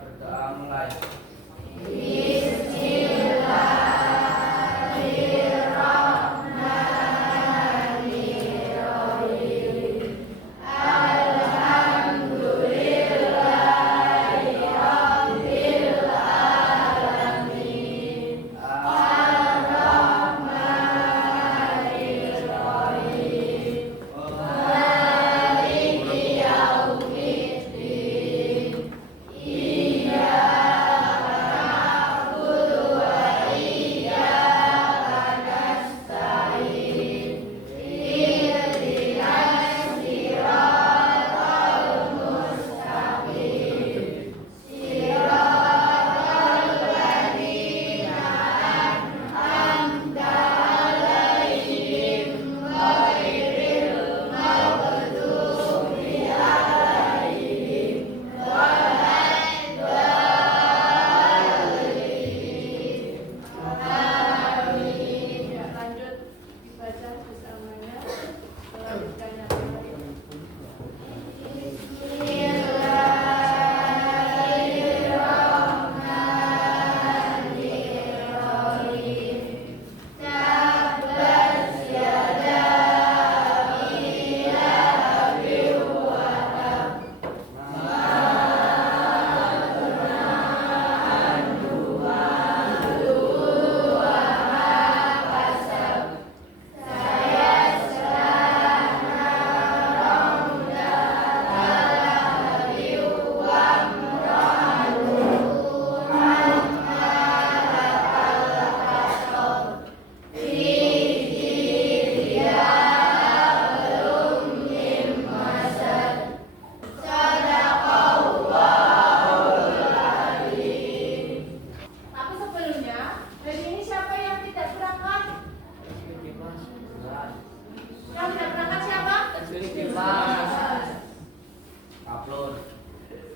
berdoa mulai.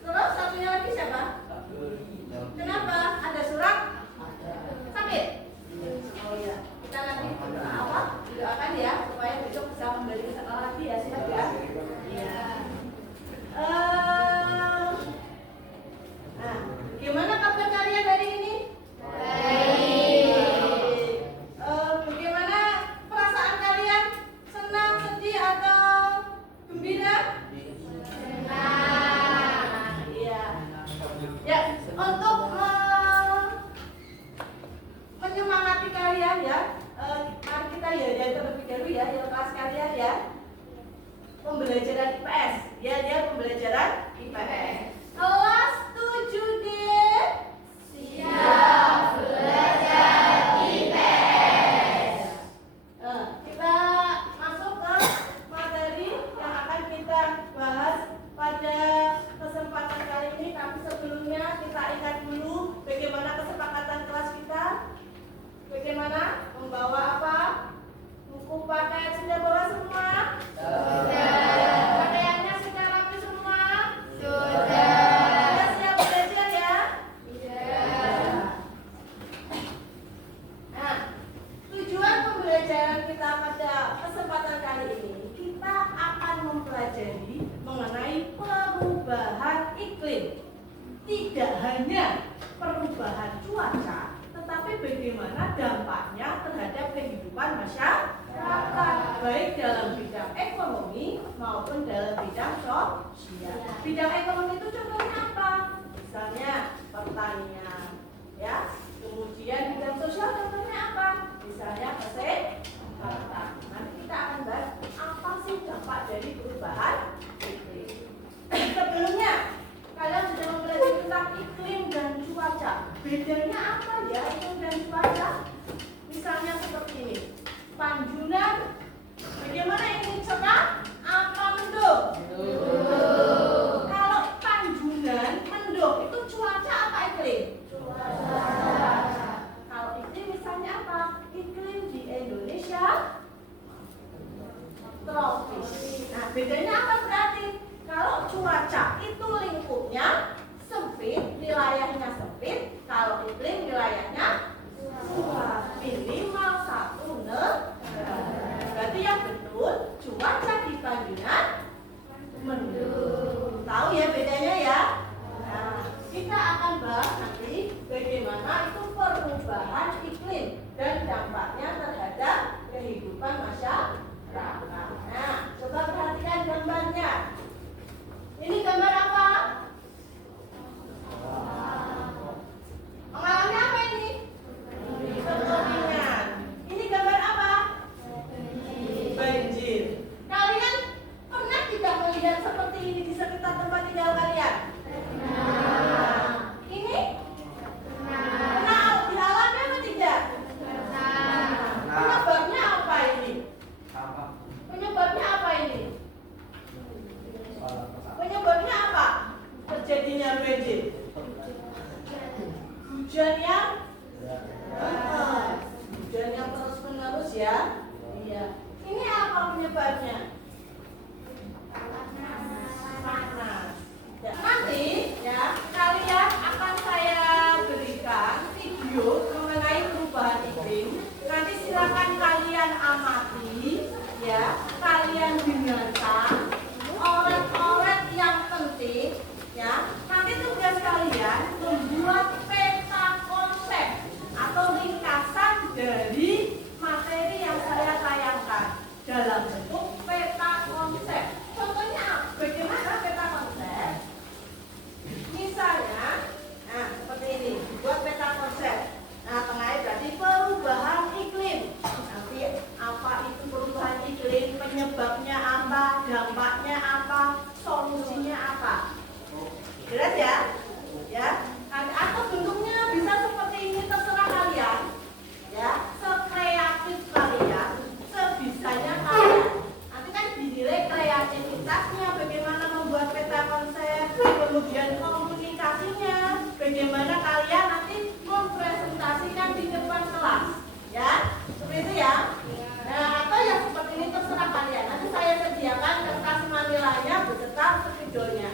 Terus satunya lagi siapa? Kenapa? Ada surat? Sakit? Oh iya. Kita nanti berdoa, doakan ya supaya besok bisa kembali ke sekolah lagi ya, siap ya? Iya. Nah, gimana kabar kalian hari ini? Baik. Bagaimana perasaan kalian? Senang, sedih atau gembira? Ya, untuk menyemangati kalian ya, mari kita ya terlebih dahulu ya, kelas kalian ya, pembelajaran IPS, ya pembelajaran IPS. Kelas 7D siap belajar IPS. Kita masuk ke materi yang akan kita bahas pada kesempatan kali ini. Tapi sebelumnya kita ingat dulu bagaimana kesepakatan kelas kita. Bagaimana? Membawa apa? Buku pakaian sudah bawa semua? Sudah. Pakaiannya sudah rapi semua? Sudah. Sudah siap belajar ya? Iya. Nah, tujuan pembelajaran kita pada kesempatan kali ini, kita akan mempelajari mengenai perubahan iklim. Tidak hanya perubahan cuaca, tetapi bagaimana dampaknya terhadap kehidupan masyarakat, baik dalam bidang ekonomi maupun dalam bidang sosial. Bidang ekonomi itu contohnya apa? Misalnya pertanian, ya. Kemudian bidang sosial contohnya apa? Misalnya kesehatan. Nanti kita akan bahas apa sih dampak dari perubahan iklim. Sebelumnya kalian sudah mempelajari tentang iklim dan cuaca. Bedanya apa ya iklim dan cuaca? Misalnya seperti ini. Panjunan, bagaimana iklim cerah? Apa mendung? Kalau panjunan, mendung itu cuaca apa iklim? Cuaca. Kalau iklim misalnya apa? Iklim di Indonesia tropis. Nah, bedanya apa berarti? Kalau cuaca itu lingkupnya sempit, wilayahnya sempit. Kalau iklim wilayahnya luas. bahas nanti bagaimana itu perubahan iklim dan dampaknya terhadap kehidupan masyarakat. Nah, coba perhatikan gambarnya. Ini gambar apa? Mengalami apa ini? Kekeringan. Ini gambar apa? Banjir. Kalian pernah tidak melihat seperti ini di sekitar tempat tinggal kalian? Ini? Pernah dialami apa tidak? Penyebabnya apa ini? Penyebabnya apa ini? Penyebabnya apa? Terjadinya banjir. Hujan yang terus menerus ya. Iya. Ini apa penyebabnya? Panas. Ya, nanti ya kalian akan saya berikan video mengenai perubahan iklim. Nanti silakan kalian amati, ya. Kalian dengarkan oret-oret yang penting, ya. Nanti tugas kalian membuat peta konsep atau ringkasan dari materi yang saya tayangkan dalam bentuk peta konsep. Contohnya, bagaimana peta konsep? Misalnya, nah seperti ini, buat peta konsep. Nah, tengahnya berarti perubahan iklim. Nanti apa itu perubahan iklim? Penyebabnya apa? Dampaknya apa? Solusinya apa? Jelas ya? Ya. Atau bentuknya bisa seperti ini, terserah kalian. Ya, sekreatif kalian, sebisanya kalian. Nanti kan dinilai kreativitasnya, bagaimana membuat peta konsep, kemudian komunikasinya, bagaimana kalian nanti mempresentasikan di depan kelas. Ya, seperti itu ya. Nah, atau yang seperti ini terserah kalian. Nanti saya sediakan kertas manilanya beserta spidolnya.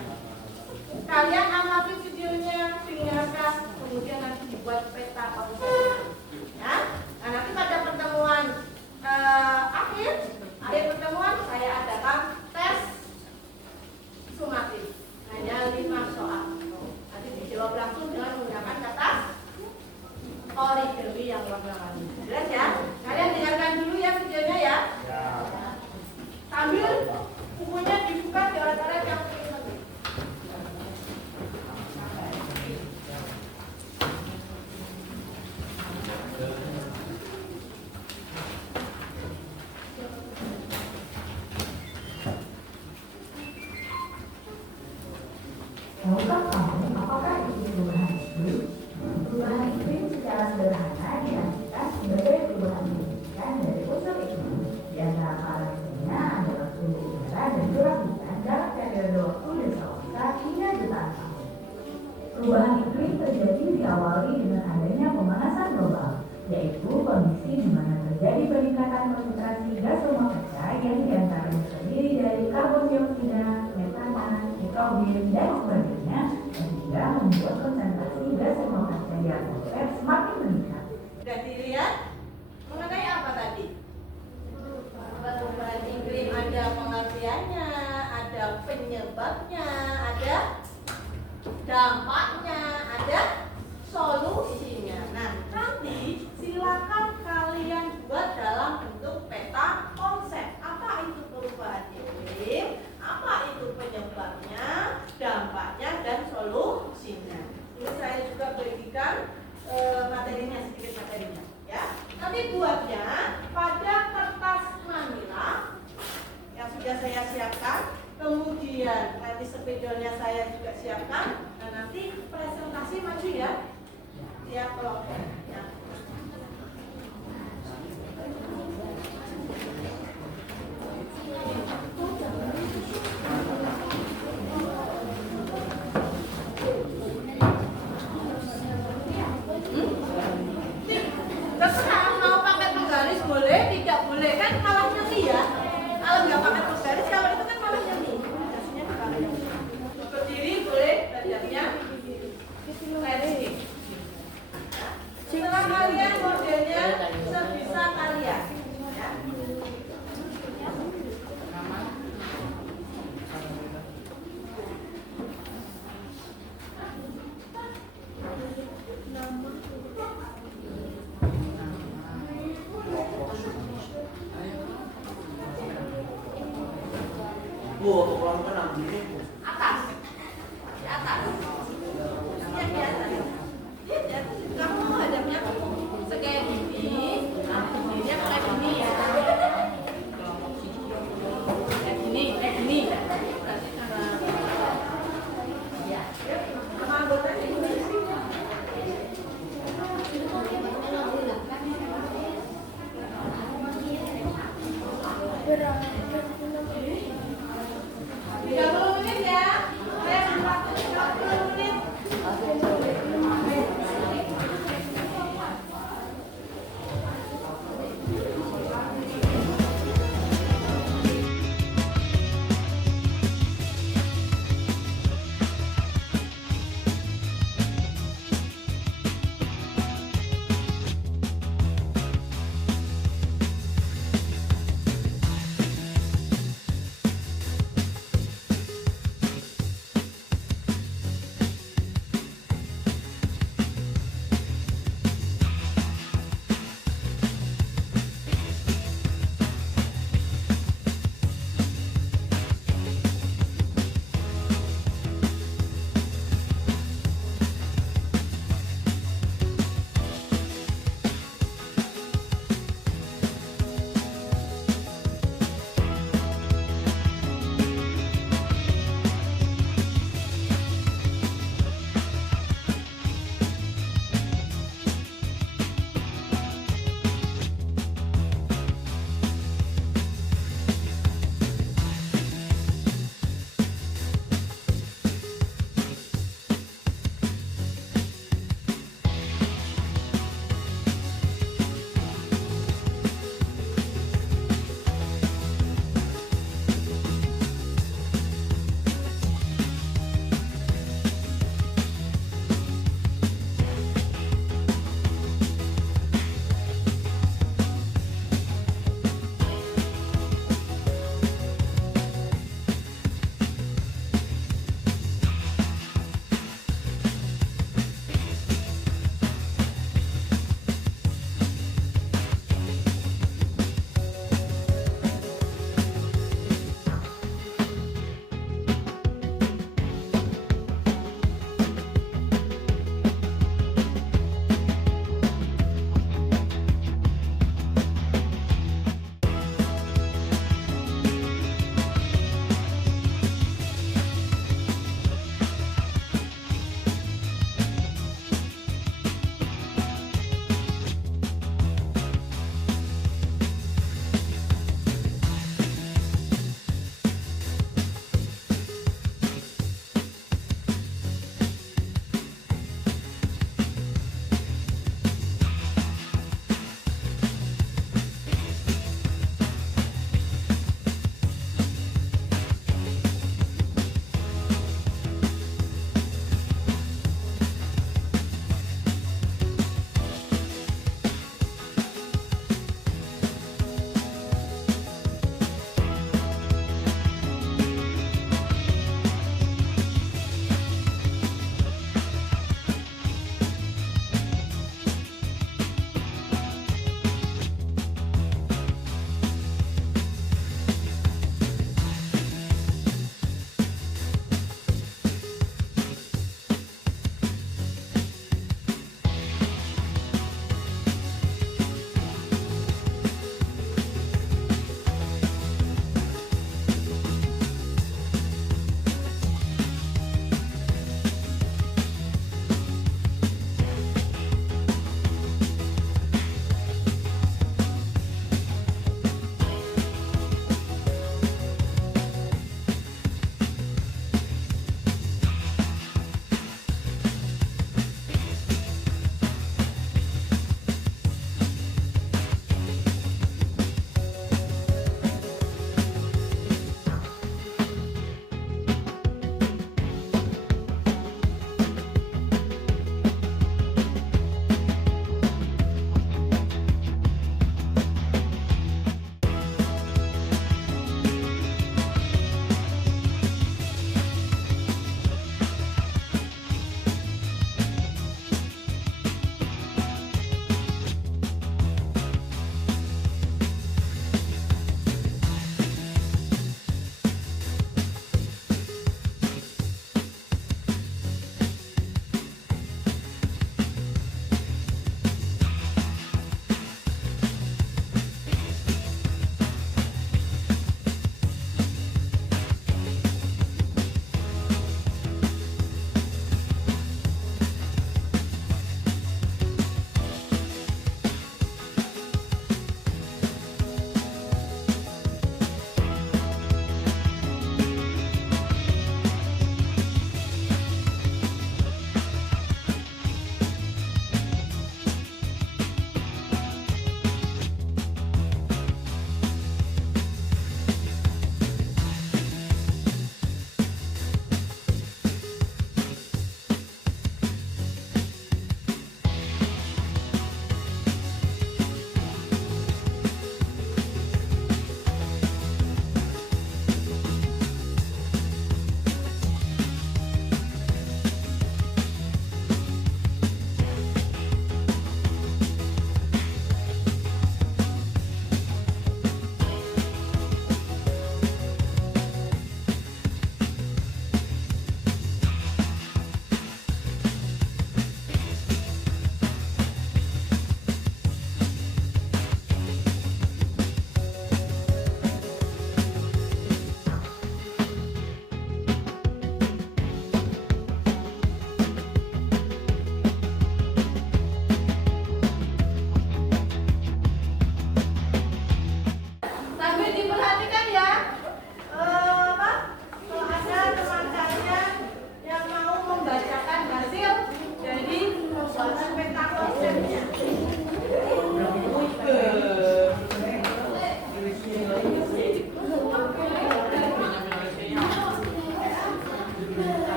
Kalian amati videonya, dengarkan, kemudian nanti dibuat peta konsep. Ya, nah nanti pada pertemuan akhir pertemuan saya adakan tes sumatif. Hanya 5 soal. Nanti dijawab langsung dengan menggunakan kertas origami yang warna-warni. Jelas ya? Kalian dengarkan dulu ya videonya ya. Sambil bukunya dibuka di oret-oret yang penting. Tahukah kamu apakah itu perubahan iklim? Perubahan iklim secara sederhana diartikan sebagai perubahan signifikan dari unsur iklim. Di antara parameternya adalah suhu udara dan curah hujan dalam periode waktu desa hingga jutaan tahun. Perubahan iklim terjadi diawali dengan adanya pemanasan global, yaitu kondisi di mana terjadi peningkatan konsentrasi gas rumah kaca yang diantaranya terdiri dari karbon dioksida, metana, nitrogen, dan sebagainya, sehingga membuat konsentrasi gas rumah kaca di atmosfer semakin meningkat. Sudah dilihat mengenai apa tadi? Perubahan iklim ada pengertiannya, ada penyebabnya, ada dampaknya, ada solusinya. Nah, nanti silakan kalian buat dalam bentuk peta konsep. Apa itu perubahan iklim? Apa itu penyebabnya, dampaknya, dan solusinya? Ini Atas. Di atas. Yang di atas. Dan kamu hadapnya kayak gini. Nah, berdirinya kayak gini ya. Kayak gini. Berarti cara ya. Sama anggota ini. Tiga puluh menit ya. Saya 40 menit.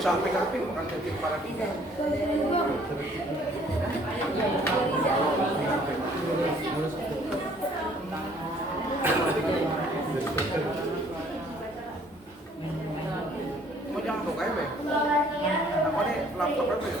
bisa PKP bukan jadi kepala dinas. Mau jangan buka ya, Be? Apa nih laptop apa ya?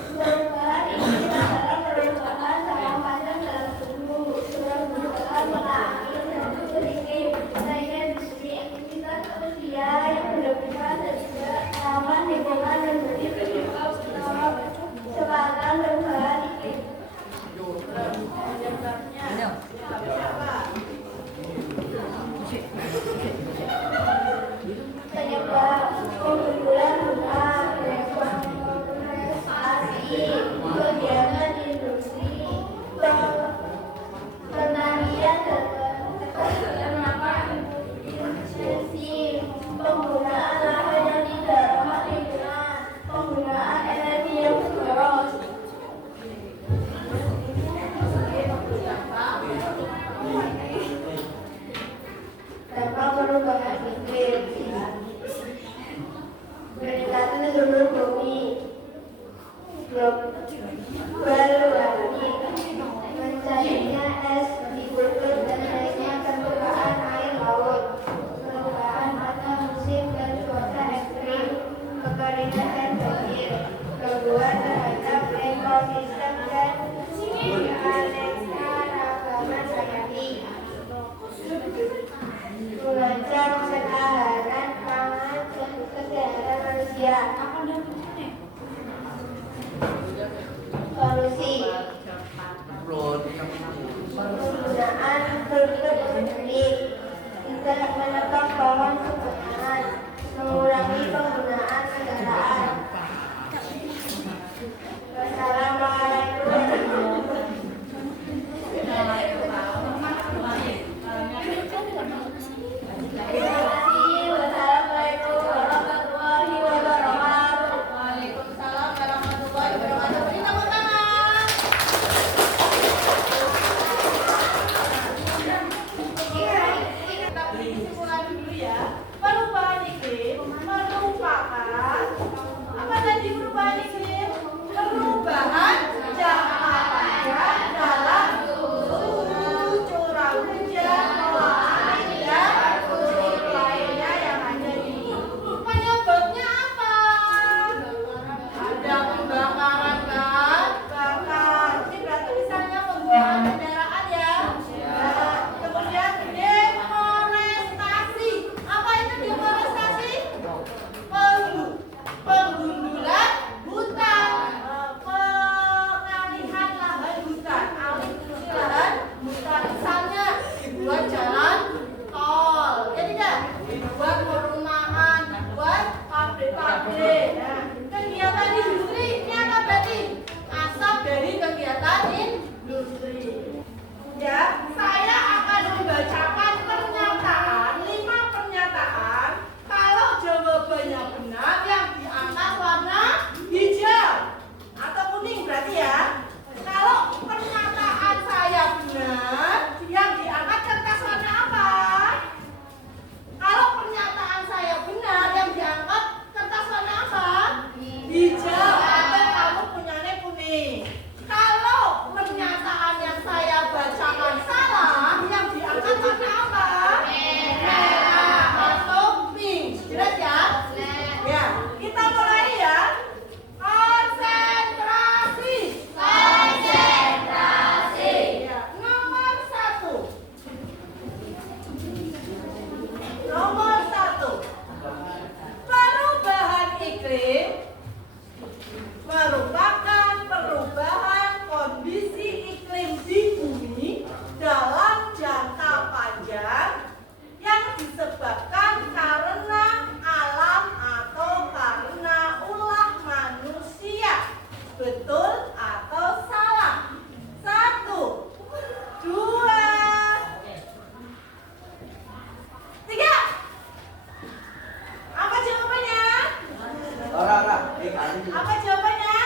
Apa jawabannya?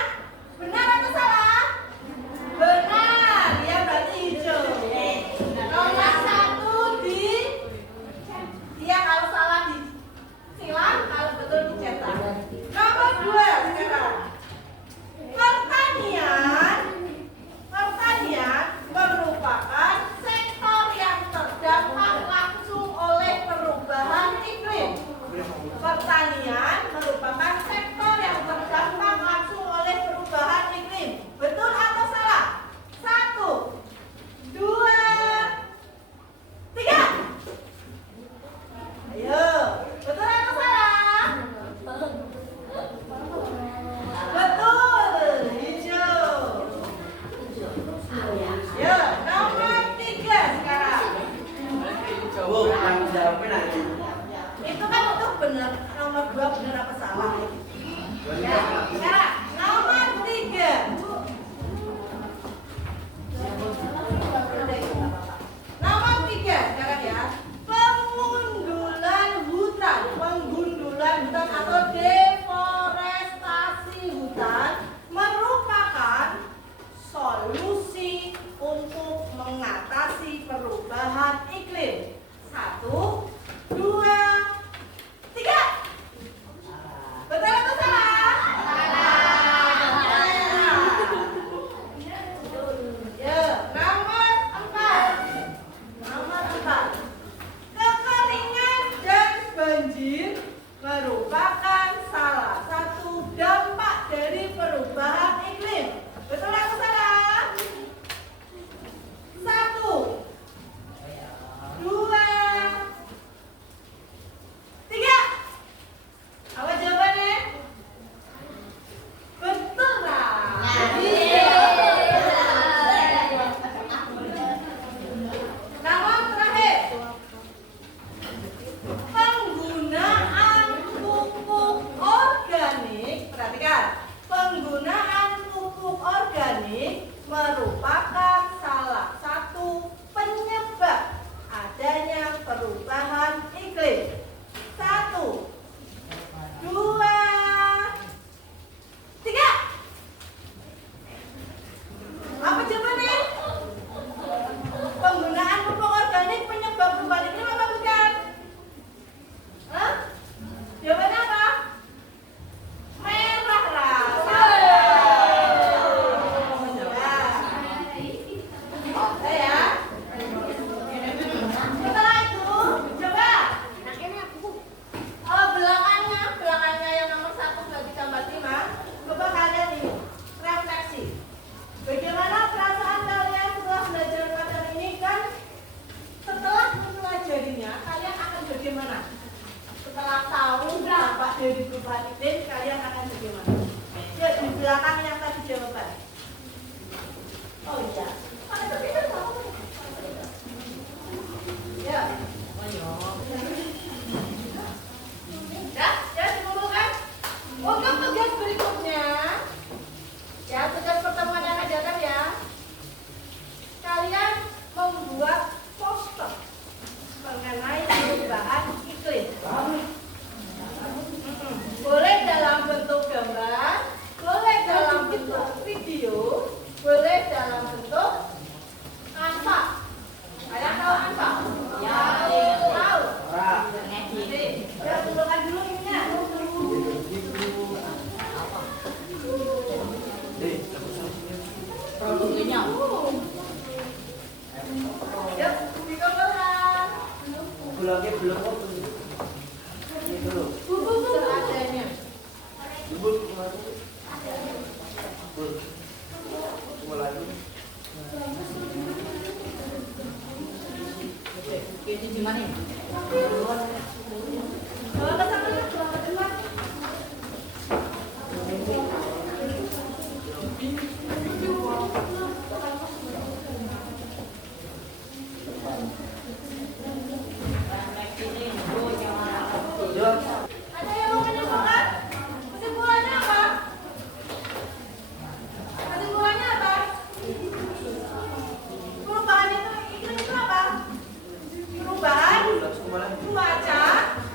Benar atau salah? Benar, ya berarti hijau. Nomor 1 di dia kalau salah di silang, kalau betul dicetak. Nomor 2 benar, nomor 2 benar apa salah? Ya, sekarang nomor 3. Nomor 3, sekarang ya. Penggundulan hutan atau deforestasi hutan merupakan solusi untuk mengatasi perubahan iklim. 1, 2, 3. Betul atau salah? Ya, nomor 4. Kekeringan dan banjir merupakan salah satu dampak dari perubahan iklim. Betul atau salah? 1, 2, 3. Apa jawabannya? Betul lah. Nomor terakhir. Penggunaan pupuk organik. Perhatikan. Penggunaan pupuk organik merupakan salah satu penyebab adanya perubahan iklim. 1, 2, 3. Apa jawabannya? Penggunaan pupuk organik penyebab perubahan iklim apa bukan? Hah? Jawabannya apa? Merah lah. Oke ya. Setelah itu coba belakangnya yang nomor 1 bagi gambar 5. Coba kalian ini refleksi. Bagaimana perasaan kalian setelah belajar materi ini kan? Setelah mempelajarinya, kalian akan bagaimana? Setelah tahu dampak dari perubahan iklim, kalian akan bagaimana? Ya, di belakang yang tadi jawaban. Oh iya. Itu kita tahu. Ya. Ya, dikumpulkan. Untuk tugas berikutnya, ya, tugas pertemuan yang akan datang ya. Kalian membuat poster mengenai perubahan iklim. Boleh dalam bentuk gambar, boleh dalam bentuk video, boleh dalam bentuk anfa. Kalian tahu anfa? Ya, tahu. Ya, kumpulkan dulu ininya. Ya, dikumpulkan. Gulanya belum kok. Ini dulu. Seadanya. Bubur lagi. Ini gimana ya? Bawa ke sana, bawa ke depan. Ada yang mau menyimpulkan? Kesimpulannya apa? Kesimpulannya apa? Perubahan iklim itu apa? Perubahan cuaca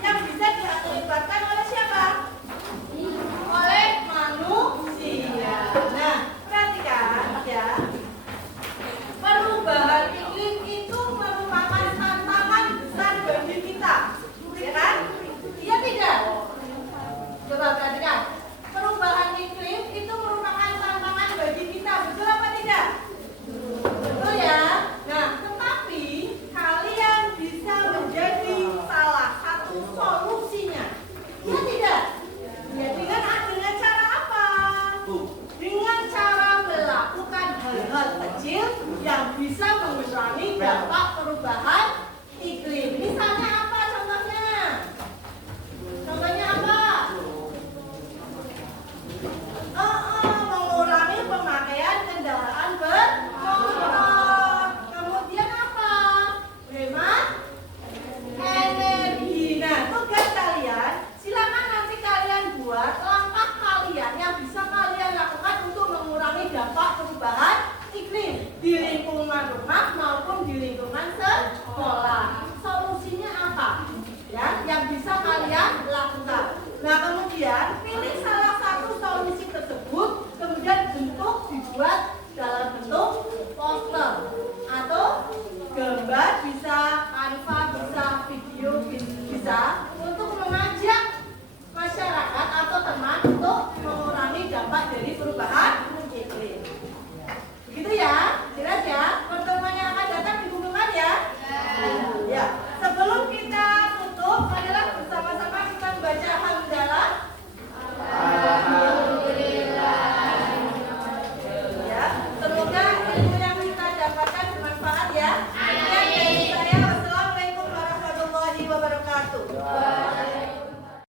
yang bisa diakibatkan oleh siapa? Oleh manusia. Nah, perhatikan ya. Perubahan iklim itu merupakan tantangan besar bagi kita, ya kan? Iya tidak? lakukan. Nah, kemudian